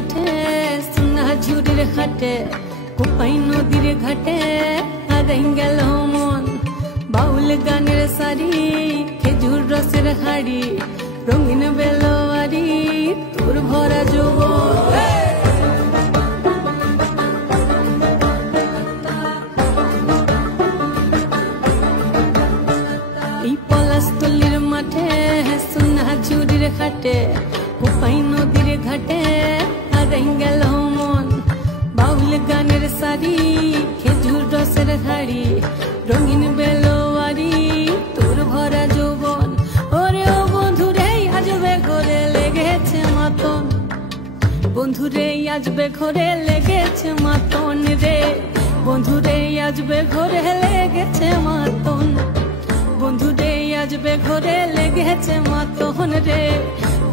মাঠে সোনা ঝুড়ির খাটে কোপাই নদীর ঘাটে হারাই গেল মন বাউল গানের সারি খেজুর রসের হাড়ি রঙিন বেলোয়ারি তোর ভরা যৌবন এই পলাশতলির মাঠে সোনা ঝুড়ির খাটে কোপাই নদীর ঘাটে হারাই গেল মন বাউল গানের সারি খেজুর রসের হাড়ি রঙিন বেলোয়ারি তোর ভরা যৌবন ওরে ও বন্ধুরে আজবে ঘরে লেগেছে মাতন বন্ধুরে আজবে ঘরে লেগেছে মাতন রে বন্ধুরে আজবে ঘরে লেগেছে মাতন বন্ধুরে আজবে ঘরে লেগেছে মাতন রে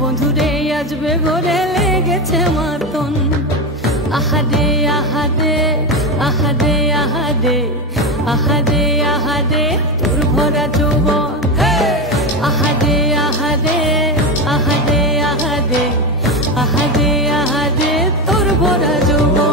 বন্ধুরে আজবে ঘরে লেগেছে মাতন আহারে আহারে আহারে আহারে আহারে আহারে তোর ভরা যৌবন আহারে আহারে আহারে আহারে আহারে আহারে তোর ভরা যৌবন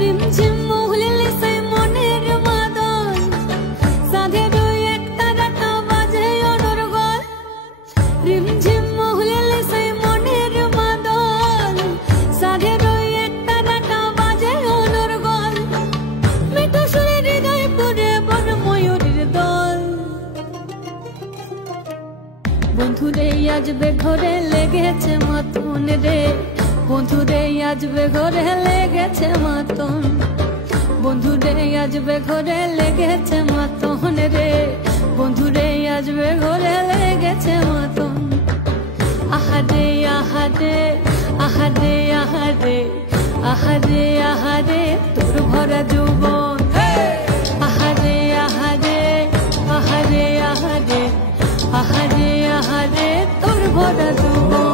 রিমঝিম মহুলিলে সেই মনের মাদল সাধের এক তারাটা বাজে অনর্গল রিমঝিম মহুলিলে সেই মনের মাদল সাধের এক তারাটা বাজে অনর্গল মিঠো সুরে হৃদয় পুরে বন ময়ূরের দল বন্ধুরে আজবে ঘরে লেগেছে মাতন রে বন্ধুরে আজবে ঘরে লেগেছে মাতন বন্ধুরে আজবে ঘরে লেগেছে মাতন রে বন্ধুরে আজবে ঘরে লেগেছে মাতন আহারে আহারে আহারে আহারে আহারে আহারে তোর ভরা যৌবন আহারে আহারে আহারে আহারে আহারে আহারে তোর ভরা যৌবন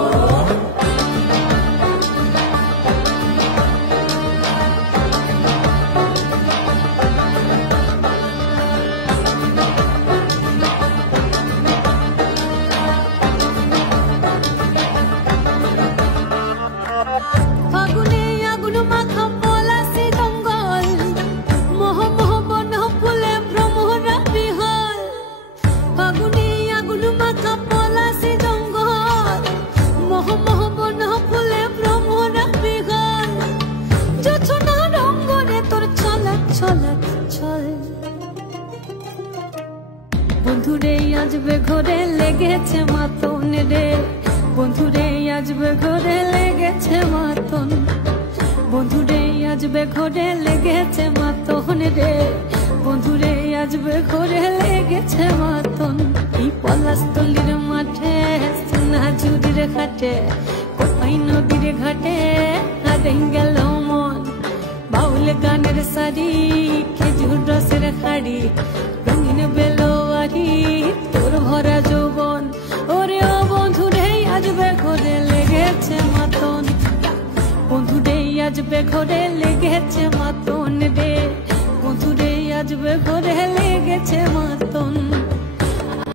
ফাগুনে আগুন মাখা পলাশি জঙ্গল মোহ মোহ বন ফুলে ভ্রমরা বিহল ফাগুনে আগুন মাখা পলাশি জঙ্গল মোহ মোহ বন ফুলে ভ্রমরা বিহল জোছনা রঙ্গরে তোর ছলক ছলক ছল বন্ধুরে আজবে ঘরে লেগেছে মাতন রে বন্ধুরে আজবে ঘরে লেগেছে মাতন বন্ধুরে আজবে ঘরে লেগেছে মাতন রে বন্ধুরে আজবে ঘরে লেগেছে মাতন এই পলাশতলির মাঠে সোনা ঝুড়ির খাটে কোপাই নদীর ঘাটে হারাই গেল মন বাউল গানের সারি খেজুর রসের হাড়ি রঙিন বেলোয়ারি তোর ভরা যৌবন ওরে ও বন্ধুরে আজবে ঘরে লেগেছে মাতন বন্ধুরে আজবে ঘরে লেগেছে মাতন রে বন্ধুরে আজবে ঘরে লেগেছে মাতন